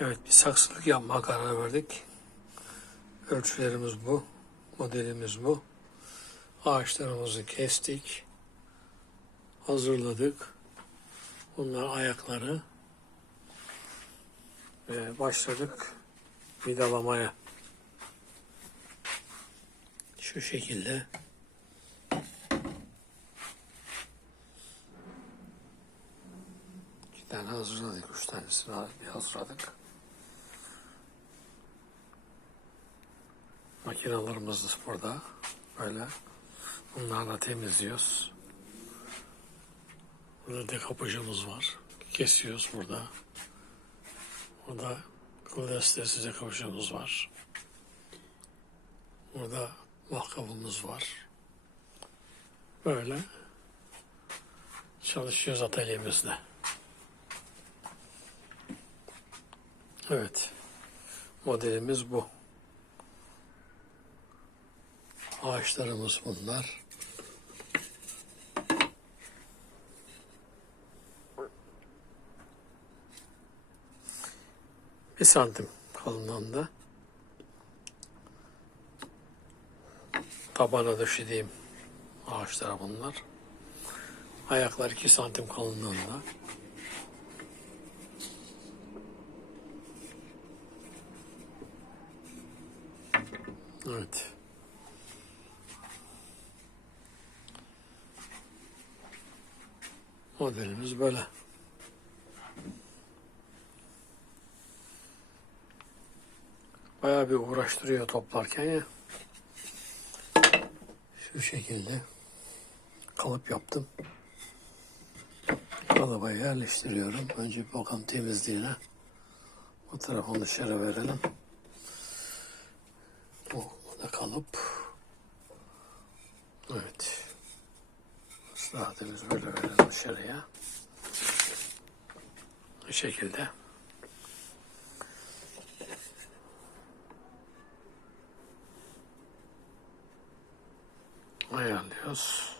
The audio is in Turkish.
Evet bir saksılık yapma karar verdik. Ölçülerimiz bu. Modelimiz bu. Ağaçlarımızı kestik. Hazırladık. Bunlar ayakları. Ve başladık vidalamaya. Şu şekilde. İki tane hazırladık. Üç tanesini hazırladık. Makinalarımız da burada. Böyle. Bunlarla temizliyoruz. Burada dekapajımız var. Kesiyoruz burada. Burada kıl destesi dekapajımız var. Burada mahkabımız var. Böyle çalışıyoruz atölyemizde. Evet. Modelimiz bu. Ağaçlarımız bunlar. Bir santim kalınlığında. Tabana döşediğim ağaçlar bunlar. Ayaklar 2 santim kalınlığında. Evet. Modelimiz böyle. Bayağı bir uğraştırıyor toplarken ya. Şu şekilde kalıp yaptım. Kalıba yerleştiriyorum. Önce bir bakalım temizliğine. Bu tarafını dışarı verelim. Bu da kalıp. Evet. Saatimiz böyle verelim dışarıya. Bu şekilde. Ayarlıyoruz.